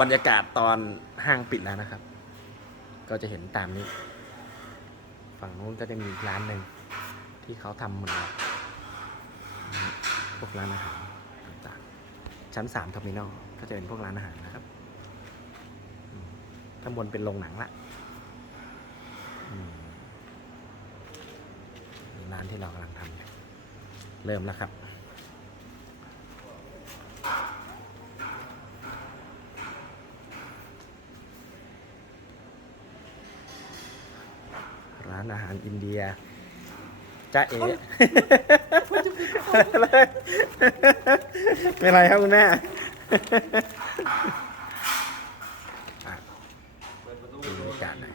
บรรยากาศตอนห้างปิดแล้วนะครับ ก็จะเห็นตามนี้ ฝั่งนู้นก็จะมีอีกร้านหนึ่งที่เขาทำเหมือนเราพวกร้านอาหารต่างๆ ชั้นสามเทอร์มินอลก็จะเป็นพวกร้านอาหารนะครับข้างบนเป็นโรงหนังละร้านที่เรากำลังทำเริ่มแล้วครับ ร้านอาหารอินเดียจ้าเอ๋เป็นไรครับคุณแม่บรรยากาศหน่อย